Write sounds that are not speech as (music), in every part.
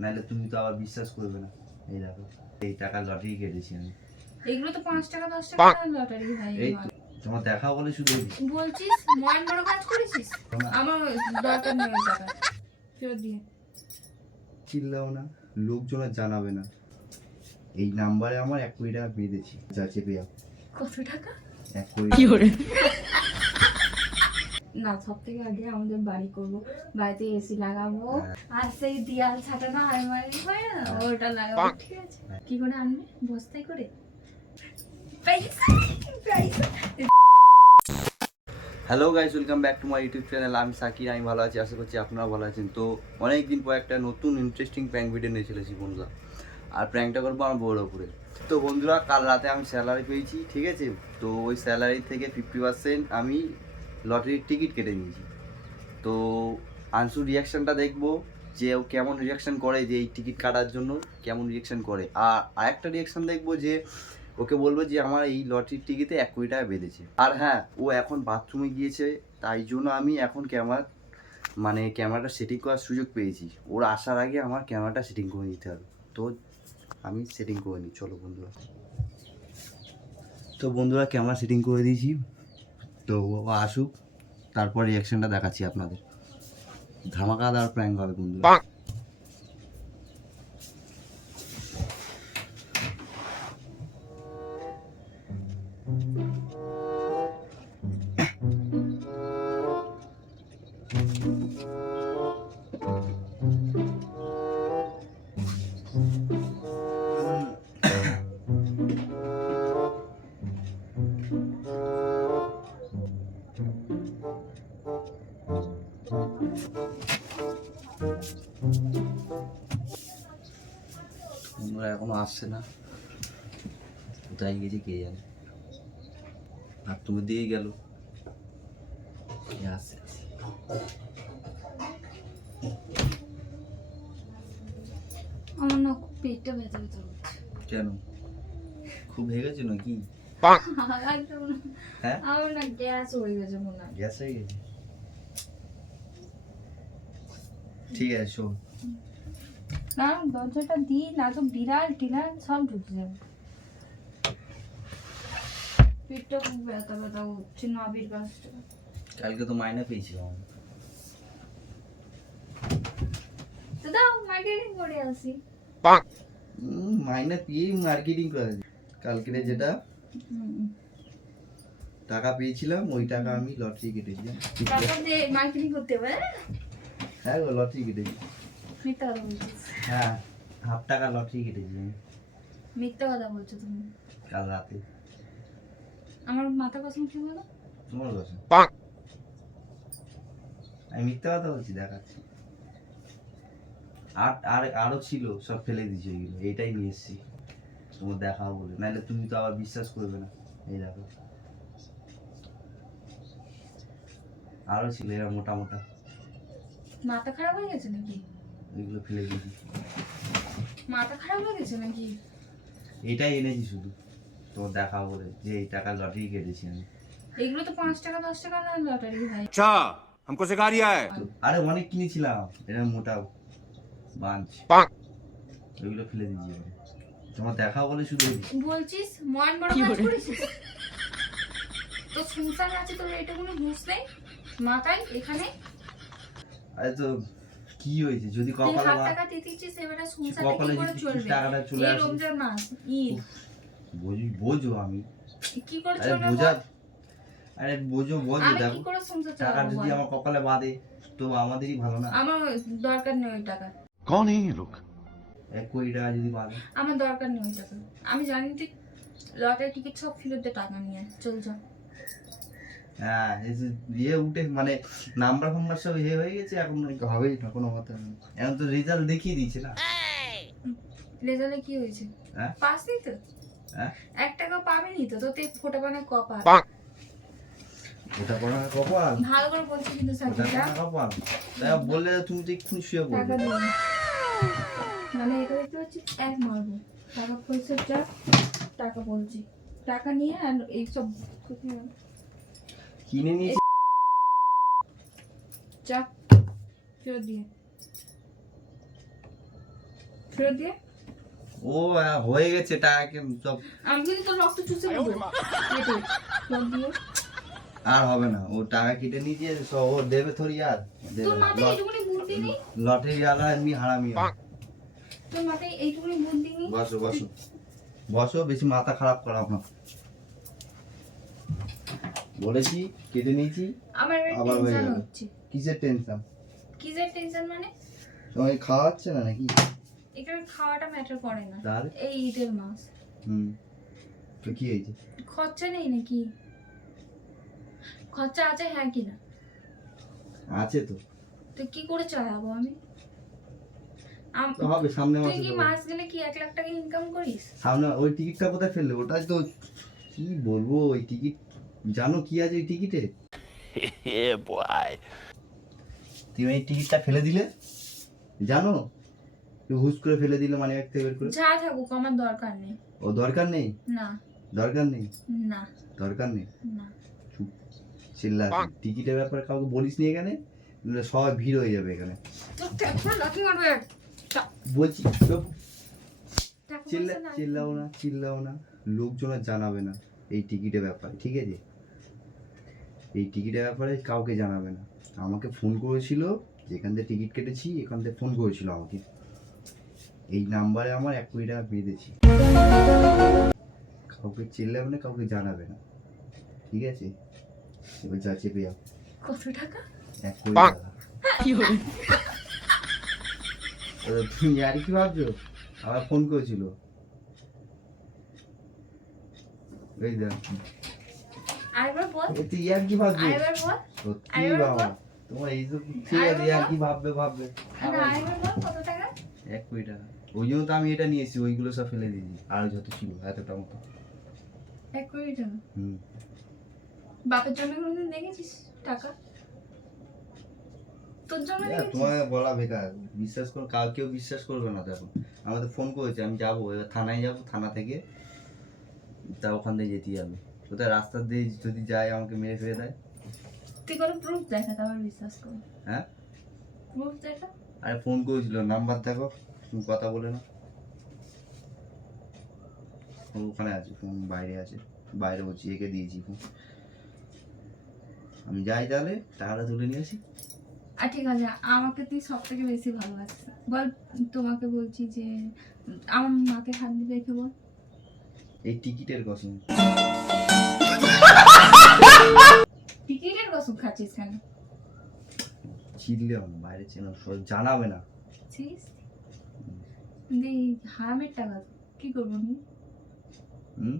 নাহলে তুমি তো আবার বিশ্বাস করবে না। এই দেখো এই টাকা লটারি কেটেছি আমি। এগুলো তো পাঁচ টাকা দশ টাকা লটারি ভাই এই তোমার দেখা বলে শুধু বলছিস মন বড় কাজ করেছিস? আমার দরকার নেই টাকা। ফেরত দিয়ে। চিল্লাও না লোকজন আর জানাবে না। এই নাম্বারে আমার এক কোটি টাকা বেঁধেছি। যা চেপে যাও। কত টাকা? এক কোটি না সব থেকে আগে আমাদের বাড়ি করব। বাড়িতে এসি লাগাবো। আর সেই দিয়াল ছাটানো আলমারি হয় না? ওটা লাগাবো ঠিক আছে? কি করে আনবে? বস্তায় করে? Hello guys welcome back to my YouTube channel আমি সাকির আমি ভালো আছি আশা করছি আপনারা ভালো আছেন। তো অনেক দিন পর একটা নতুন ইন্টারেস্টিং প্র্যাঙ্ক ভিডিও নিয়ে চলেছি বন্ধুরা। আর প্র্যাঙ্কটা করব আমার বউর ওপরে। তো বন্ধুরা কাল রাতে আমি স্যালারি পেয়েছি ঠিক আছে? তো ওই স্যালারি থেকে ফিফটি পার্সেন্ট আমি লটারির টিকিট কেটে নিয়েছি তো আনসুর রিয়াকশানটা দেখব যে ও কেমন রিয়াকশান করে যে এই টিকিট কাটার জন্য, কেমন রিয়াকশান করে। আর আরেকটা রিয়াকশান দেখব যে ওকে বলব যে আমার এই লটারির টিকিটে এক কোটি টাকা বেঁধেছে। আর হ্যাঁ ও এখন বাথরুমে গিয়েছে, তাই জন্য আমি এখন ক্যামেরা মানে ক্যামেরাটা সেটিং করার সুযোগ পেয়েছি। ওর আসার আগে আমার ক্যামেরাটা সেটিং করে নিতে হবে। তো আমি সেটিং করে নিই। চলো বন্ধুরা। তো বন্ধুরা ক্যামেরা সেটিং করে দিয়েছি। তো ও আসুক তারপর রিয়াকশনটা দেখাচ্ছি আপনাদের। ধামাকা দেওয়ার প্র্যাঙ্ক হবে বন্ধু Thank এখনও আসছে না। কোথায় গেছে কে জানে? আর তুমি দিয়ে গেল আসছে আমার না খুব পেটটা ব্যথা ব্যথা করছে। কেন? খুব হয়ে গেছে নাকি হ্যাঁ? আমার না গ্যাস হয়ে গেছে মনে হয়। গ্যাস হয়ে গেছে? ঠিক আছে শোন। না দরজাটা দিই না তো বিড়াল টিড়াল সব ঢুকে যাবে। পেটটা খুব ব্যথা ব্যথা হচ্ছে নাভির কাজটা। কালকে তো মাইনে পেয়েছিলাম তো দাও মার্কেটিং করে আসি। উম, পেয়েই মার্কেটিং করে কালকে যেটা টাকা পেয়েছিলাম ওই টাকা আমি লটারি কেটেছিলাম। টাকা দিয়ে মার্কেটিং করতে হবে হ্যাঁ গো লটারি কেটেছি। মিথ্যা কথা বলছিস হ্যাঁ হাফ টাকা লটারি কেটেছি। আমি মিথ্যা কথা বলছো তুমি। কাল রাতে। আমার মাথা কসম কি বলো তোমার কথা আমি মিথ্যা কথা বলছি দেখাচ্ছি। আর আর আরও ছিল সব ফেলে দিয়েছি ওইগুলো। এইটাই নিয়ে এসেছি। তোমার দেখাবো বলে। নাহলে তুমি তো আবার বিশ্বাস করবে না। এই দেখো। আরও ছিল এরা মোটা মোটা। মাথা খারাপ হয়ে গেছে নাকি? ওইগুলো ফেলে দিয়েছি মাথা খারাপ হয়ে গেছে নাকি এটাই এনেছি শুধু তোমার দেখাবো বলে যে এই টাকা লটারি কেটেছি আমি এগুলো তো পাঁচ টাকা দশ টাকা না লটারি ভাই अच्छा हमको सिखा रिया है তো আরে অনেক কিনেছিলাম এটা মোটা বাঞ্চ ওইগুলো ফেলে দিয়েছি আমি। তোমার দেখা বলে শুধু বলছিস মন বড় কাজ করেছিস তো সংসার আছে তোর এটা কোনো হুঁশ নেই মাথায় এখানে আরে তো কি হয়েছে? যদি কপালে কপালে টাকাটা চলে বোঝো আমি। আরে বোঝো বোঝো দেখো টাকা যদি আমার কপালে বাঁধে তো আমাদেরই ভালো না। আমার দরকার নেই ওই টাকা। কোন এই লোক? এক কোটি টাকা যদি বাঁধে। আমার দরকার নেই ওই টাকা। আমি জানি তুই লটারি টিকিট সব ফেরত দে টাকা নিয়ে। চল যা। হ্যাঁ এই যে ইয়ে উঠে মানে নাম্বার ফাম্বার সব ইয়ে হয়ে গেছে এখন হবেই না কোনো মতে এখন তো রেজাল্ট দেখিয়ে দিয়েছে না? রেজাল্টে কি হয়েছে? হ্যাঁ? পাস নি তো। হ্যাঁ? এক টাকা পাবিনি তো তোতে ফোটা কপাল। ওটা কপাল? ভালো করে বলছি কিন্তু কপাল? তাই বললে তুমি তো এক্ষুনি শুয়ে মানে এটা দেখতে পাচ্ছি এক মারবো। টাকা পয়সা যা টাকা বলছি। টাকা নিয়ে আর এইসব কিনে নিয়েছি। যা ফেরত দিয়ে। ফেরত দিয়ে? ও হয়ে গেছে টাকা সব আমি কিন্তু তোর রক্ত চুষে নেব। পেটে ফেরত দিয়ে। আর হবে না ও টাকা কেটে নিয়েছে সব ও দেবে থরি আর। তোর মাথায় লট- এইটুকুনি বুদ্ধি নেই? লটারি আলা এমনি হারামি তোর মাথায় এইটুকুনি বুদ্ধি নেই? বসো বসো। বসো বেশি মাথা খারাপ করাও না। বলেছি কেটে নিয়েছি আমার আবার হয়ে গেল। কিসের টেনশন কিসের টেনশন মানে? তোমাকে খাওয়াচ্ছে না নাকি? এখানে খাওয়াটা ম্যাটার করে না। এই ঈদের মাস। হুম। তো কি হয়েছে? খরচা নেই নাকি? খরচা আছে হ্যাঁ কি না আছে তো। তো কি করে চালাবো আমি? আম- তো হবে সামনে তুই মাসে কি। মাস গেলে কি এক লাখ টাকা ইনকাম করিস? সামনে ওই টিকিটটা কোথায় ফেললে? ওটাই তো কি বলব ওই টিকিট জানো কি আছে ওই টিকিটে? (laughs) তুমি এই টিকিটটা ফেলে দিলে? জানো? হুস করে ফেলে দিলে মানে এক থেকে বের করে? যা থাকুক আমার দরকার নেই। ও দরকার নেই? না। দরকার নেই? না। দরকার নেই? না। চুপ। চিল্লা টিকিটের ব্যাপারে কাউকে বলিস নি এখানে? সবাই ভিড় হয়ে যাবে এখানে। বলছি চিল্লা চিল্লাও না চিল্লাও না। লোকজন আর জানাবে না এই টিকিটের ব্যাপারে ঠিক আছে? এই টিকিটের ব্যাপারে কাউকে জানাবে না। আমাকে ফোন করেছিল যেখান থেকে টিকিট কেটেছি এখান থেকে ফোন করেছিল আমাকে। এই নাম্বারে আমার এক কোটি টাকা বেঁধেছি। কাউকে চিল্লাবে না কাউকে জানাবে না। ঠিক আছে? এবার যা চেপে যাও। কত টাকা? এক কোটি টাকা। ও, তুমি আর কি ভাবছ? আবার ফোন করেছিল। এই দেখ। বল এ তুই আর কি ভাবছ আরেকবার বল সত্যি আরেকবার বাবা তোমার এই তো ঠিক আর কি ভাববে ভাববে। না বল কত টাকা? এক কোটি টাকা। ওই জন্য তো আমি এটা নিয়েছি ওইগুলো সব ফেলে দিয়েছি। আর যত ছিল এতটা মতো। এক কোটি টাকা? হুম। বাপের জন্য কোনোদিন দেখেছিস টাকা? তোর জন্য এ, তোমাকে বলা বেকার। বিশ্বাস করো কাল কেউ বিশ্বাস করবে না দেখো। আমাদের ফোন করেছে আমি যাব এবার থানায় যাব থানা থেকে। তা ওখান থেকে যেতেই হবে। কোথায় রাস্তা দিয়ে যদি যায় আমাকে মেরে ফেলে দেয়? তুই কোনো প্রুফ দেখা তারপর বিশ্বাস কর। হ্যাঁ? প্রুফ দেখা? আরে ফোন করেছিল নাম্বার দেখো তুমি কথা বলে না ওখানে আছে ফোন বাইরে আছে বাইরে বলছি একে দিয়েছি ফোন আমি যাই তাহলে টাকাটা তুলে নিয়ে আসি। আর ঠিক আছে আমাকে তুই সব থেকে বেশি ভালোবাসিস। বল তোমাকে বলছি যে আমার মাকে হাত দিয়ে রেখে বল। এই টিকিটের কসম টিকিটের কসম খাচ্ছিস কেন আমার বাইরে চেনা সব জানাবে না দি হারামের টাকা কি করব আমি হুম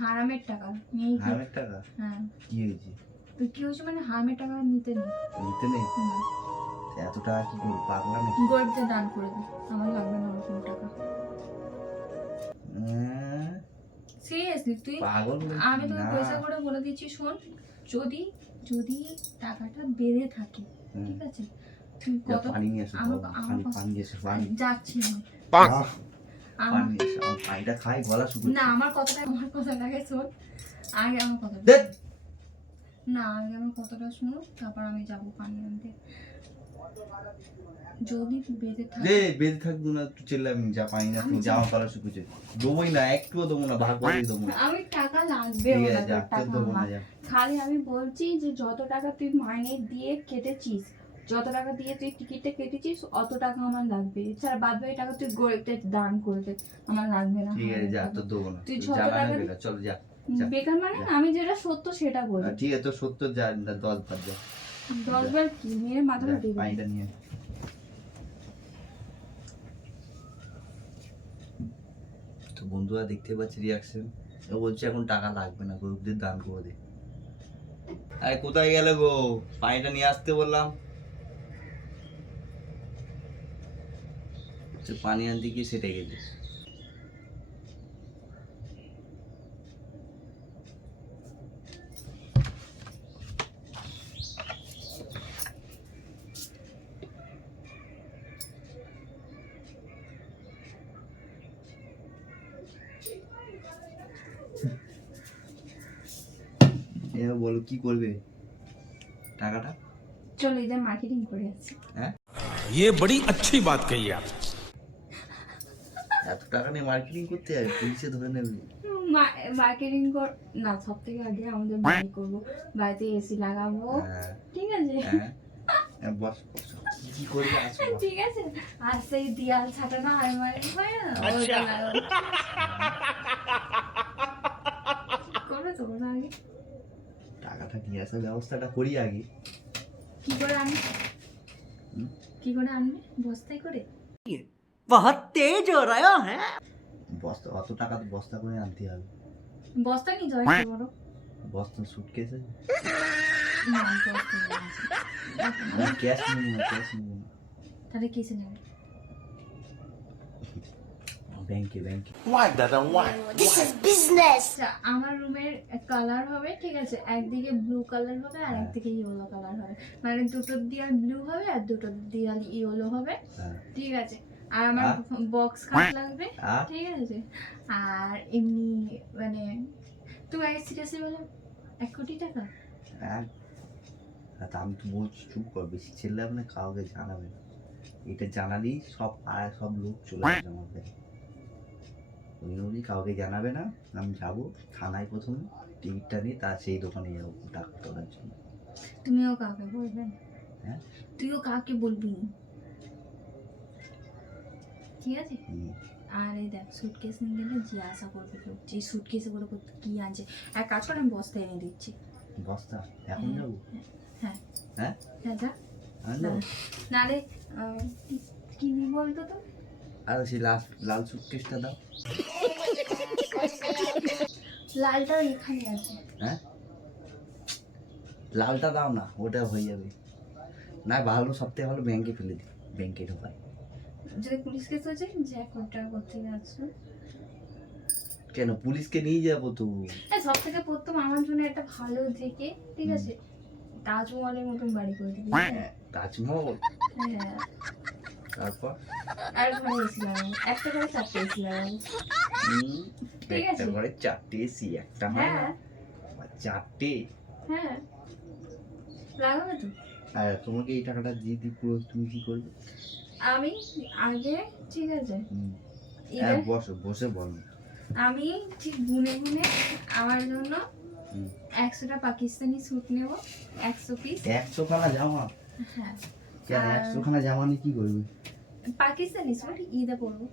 হারামের টাকা কি- হাজার টাকা হ্যাঁ। কি হয়েছে? তো কি হয়েছে মানে হারামের টাকা নিতে নেই। নিতে নেই? এত টাকা কি করব পাগলা নাকি? গরিবদের দান করে দে আমার লাগবে না ওরকম টাকা। আহ, সিরিয়াসলি তুই আমি তোকে পয়সা করে বলে দিচ্ছি শোন যদি যদি টাকাটা বেড়ে থাকে ঠিক আছে? তুই কত যাচ্ছি না আমার কথাটা আমার কথাটাকে শোন। আগে আমার কথা দেখ। না আগে আমার কথাটা শুনো তারপর আমি যাব পানি আনতে। যদি বেঁধে থাকে রে বেঁধে থাকব না তুই চিল্লাবি না, যা পানি না তুই জামা শুকুছে দেবোই না একটুও দেবো না ভাগ করে দেবো আমি টাকা লাগবে না টাকা দেবো না খালি আমি বলছি যে যত টাকা তুই মাইনে দিয়ে কেটেছিস যত টাকা দিয়ে তুই টিকিটটা কেটেছিস অত টাকা আমার লাগবে। এছাড়া বাদ বাকি টাকা তুই দান করে দে আমার লাগবে না। ঠিক আছে যা দেবো না। তুই তুই টাকা চল যা। বেকার মানে আমি যেটা সত্য সেটা বলি। আর ঠিক আছে তোর সত্তর যা দশ বার যা। দশ বার কি মেয়ের পানিটা নিয়ে আয়। তো বন্ধুরা দেখতে পাচ্ছি রিয়াকশন বলছে, এখন টাকা লাগবে না গরিবদের দান করে দে। আরে, কোথায় গেলে গো? পানিটা নিয়ে আসতে বললাম। পানি আনতে গিয়ে সেটে গেছে এবার বলো কি করবে টাকাটা চলো এদের মার্কেটিং করে আসছি হ্যাঁ ये बड़ी अच्छी बात कही आप এত টাকা নিয়ে মার্কেটিং করতে হবে পুলিশে ধরে নেবে মার্কেটিং কর না সব থেকে আগে আমাদের বাড়ি করবো বাড়িতে এসি লাগাবো হ্যাঁ ঠিক আছে হ্যাঁ হ্যাঁ, বস বস কি কি করবে আসো বস। ঠিক আছে আর সেই দেয়াল ছাটানো আলমারি হয় না ওইটা লাগাবো করবে তো ওরা আগে টাকা নিয়ে আসার ব্যবস্থাটা করি আগে। কি করে আনবে? কি করে আনবে? বস্তায় করে? বহুত তেজ হো রায়া হ্যাঁ। বস্তা অত টাকা তো বস্তা করে আনতে হবে। বস্তা নিয়ে যাও বড়। বস্তা সুটকেসে না ক্যাশ নিয়ে ক্যাশ নিয়ে তাহলে কিসে নেবে। ব্যাংকে ব্যাংকে Why, Dada? Why? আচ্ছা আমার রুমের কালার হবে ঠিক আছে? একদিকে ব্লু কালার হবে আর হ্যাঁ। একদিকে ইয়েলো কালার হবে। মানে দুটো দিয়াল ব্লু হবে আর দুটো দিয়াল ইয়েলো হবে। হ্যাঁ। ঠিক আছে? আর আমার বক্স খাট লাগবে ঠিক আছে? আর এমনি মানে তুমি আগে সিরিয়াসলি বলো এক কোটি টাকা? আর আমি তো বলছি চুপ কর বেশি ছেলে আপনি কাউকে জানাবে না। এটা জানালেই সব আর সব লোক চলে আসবে আমার কাছে। ওই কাউকে জানাবে না আমি যাব থানায় প্রথমে। টিকিটটা নিয়ে তার সেই দোকানে যাব ডাক্তার তোলার জন্য। তুমিও কাউকে বলবে? না হ্যাঁ? তুইও কাউকে বলবি? ঠিক আছে। আর এই দেখ সুটকেস নিয়ে গেলে জিজ্ঞাসা করবে লোক যে সুটকেসে করে কি আনছে। এক কাজ করে আমি বস্তা এনে দিচ্ছি। বস্তা? এখন হ্যাঁ। যাব? হ্যাঁ। হ্যাঁ? হ্যাঁ যা। যাব নালে কি- কি বলতো তো? আর সেই লাল লাল সুটকেসটা দাও। লালটাও এখানে আছে। হ্যাঁ? লালটা দাও না ওটা হয়ে যাবে। না ভালো সব থেকে ভালো ব্যাংকে ফেলে দিই ব্যাংকে ঢোকাই যদি পুলিশ কেস হয়েছে যে এক কোটি টাকা করতে যাচ্ছ কেন পুলিশকে নিয়ে যাব তো? হ্যাঁ সব থেকে প্রথম আমার জন্য একটা ভালো থেকে ঠিক আছে? তাজমহলের মতন বাড়ি করে দিবি। হ্যাঁ, তাজমহল? হ্যাঁ। তারপর? আর লাগাবো একটা করে চারটে এসি ঠিক আছে। ঘরে চারটে এসি একটা হয় না। হ্যাঁ। চারটে হ্যাঁ। লাগাবে তো। আর তোমাকে এই টাকাটা দিয়ে দিই পুরো তুমি কি করবে? আমি আগে ঠিক আছে। হ্যাঁ বসো বসে বলো। আমি ঠিক গুনে গুনে আমার জন্য একশোটা পাকিস্তানি স্যুট নেব একশো পিস একশো খানা জামা হ্যাঁ। কেন? আর- একশো খানা জামা নিয়ে কি করবে? পাকিস্তানি স্যুট ঈদে পরবো।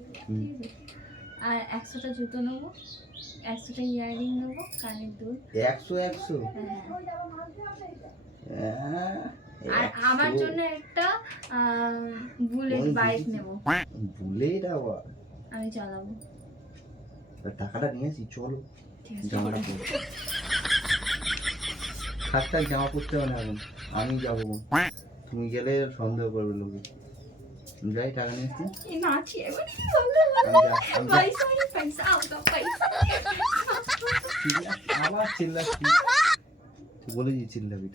আর একশোটা জুতো নেব একশোটা ইয়াররিং নেব কানের দুল। একশো একশো? হ্যাঁ। হ্যাঁ, আর আমার জন্য একটা বুলেট বাইক। নেব। বুলেট আবার? আমি চালাবো। টাকাটা নিয়েছি চলো। ঠিক আছে। জামাটা থাক থাক জামা পরতে হবে না এখন। আমি যাব। তুমি গেলে সন্দেহ করবে লোকে। যাই টাকা নিয়ে এসছি নাচি আবার চিল্লাচ্ছি বলেছি চিল্লাবি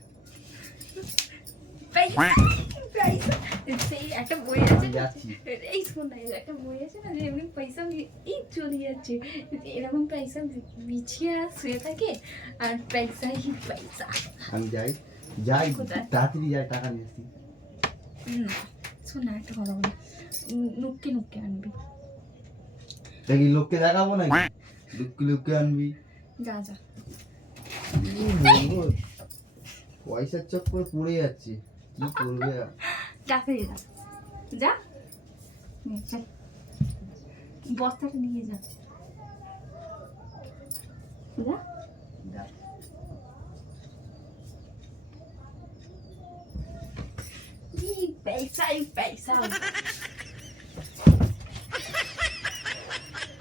একটা বই আছে আমি যাচ্ছি। এই শোন না একটা বই আছে না যে এমনি পয়সা এই চলে যাচ্ছে। এরকম পয়সা বিছিয়ে শুয়ে থাকে আর পয়সা পয়সা। আমি যাই। যাই? তাড়াতাড়ি যাই টাকা নিয়ে না শোন না একটা কথা বলি। নুক্কে নুক্কে আনবি। দেখি লোককে দেখাবো না লুককে লুককে আনবি। যা যা। পয়সার চক্কর পড়ে যাচ্ছে। কি করবে আর? যা। যা। বস্তাটা নিয়ে যা। যা। ই পয়সা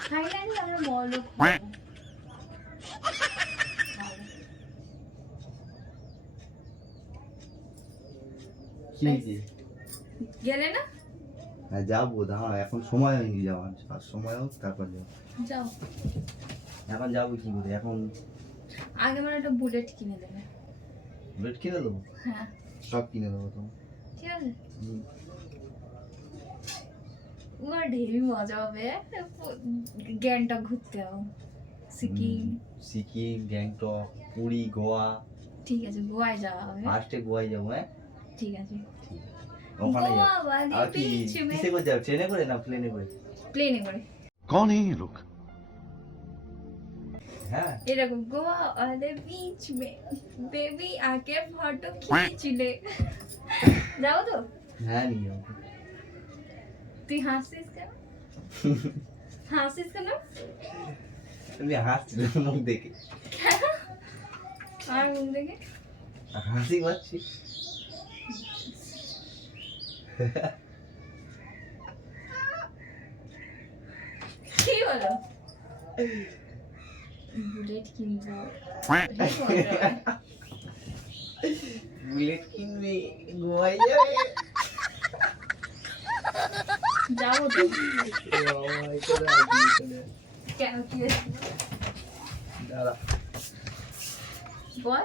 ফাইনালি আমরা বড়লোক হব। গেলে না হ্যাঁ যাব দাঁড়া এখন সময় হয়নি যাওয়ার আর সময় হোক তারপর যাব যাও এখন যাব কি করে এখন আগে আমার একটা বুলেট কিনে দেবে বুলেট কিনে দেবো হ্যাঁ সব কিনে দেবো তো ঠিক আছে হুম। ওর ঢেবি মজা হবে। গ্যাংটক ঘুরতে হবে সিকিম। সিকিম গ্যাংটক পুরী গোয়া। ঠিক আছে গোয়ায় যাওয়া হবে। ফার্স্টে গোয়ায় যাব হ্যাঁ? ঠিক আছে। মানে মানে- এরকম গোয়া আরে বিচ মে বেবি আকে ফটো খিচলে। যাও তো? হ্যাঁ নিয়ে যাব তুই হাসছিস কেন হাসছিস কেন আমি হাসছিলাম মুখ দেখে আর ঘুম থেকে হাসি পাচ্ছি কি বলো বুলেট কিনবো বুলেট কিনবে গোয়াই যাবে যাব তো কেন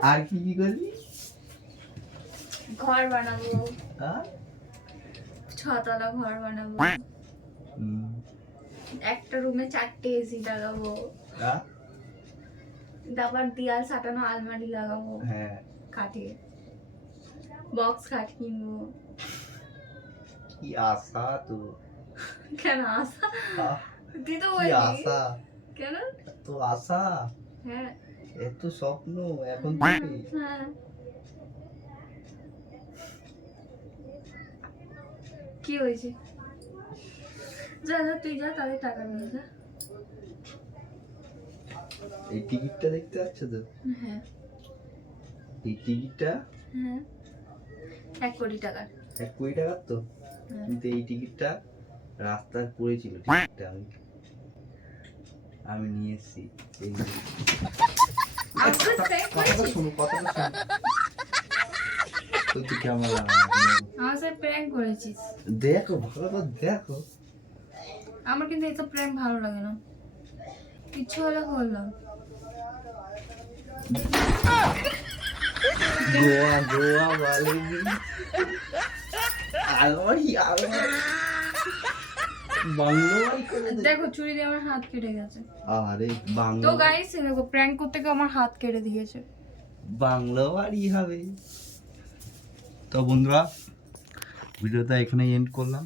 আর কি কি করবি ঘর বানাবো ছতলা ঘর বানাবো একটা রুমে চারটে এসি লাগাবো তারপর দেয়াল সাটানো আলমারি লাগাবো হ্যাঁ কাঠে বক্স খাট কিনবো। কি আশা তো কেন আসা আহ, তুই তো বললি আশা? কেন? এত আশা? হ্যাঁ। এত স্বপ্ন এখন হ্যাঁ। কি? হয়েছে? যা যা তুই যা তাদের টাকা নিয়ে যা। এই টিকিটটা দেখতে পাচ্ছ তো? হ্যাঁ। এই টিকিটটা? হ্যাঁ। এক কোটি টাকার। এক কোটি টাকার তো? হ্যাঁ। কিন্তু এই টিকিটটা রাস্তায় পড়েছিল আমি আমি নিয়ে এসেছি। কথাটা করেছিস? কথাটা শোনো। তুই কেমন লাগে আমার করেছিস। দেখো ভালো করে দেখো। আমার কিন্তু প্র্যাঙ্ক ভালো লাগে না। হলে গোয়া গোয়া আলমারি আলমারি। (laughs) দেখো চুরি দিয়ে আমার হাত কেটে গেছে। আরে বাংলো তো গাইস দেখো প্র্যাঙ্ক করতে গিয়ে আমার হাত কেটে দিয়েছে। বাংলো বাড়ি হবে। তো বন্ধুরা ভিডিওটা এখানে এন্ড করলাম।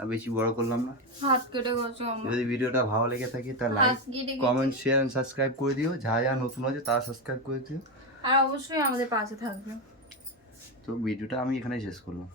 আর বেশি বড় করলাম না। হাত কেটে গেছে আমার। যদি ভিডিওটা ভালো লেগে থাকে তাহলে like comment share and subscribe করে দিও। যা যা নতুন আছে তারা সাবস্ক্রাইব করে দিও। আর অবশ্যই আমাদের পাশে থাকবে। তো ভিডিওটা আমি এখানে শেষ করলাম।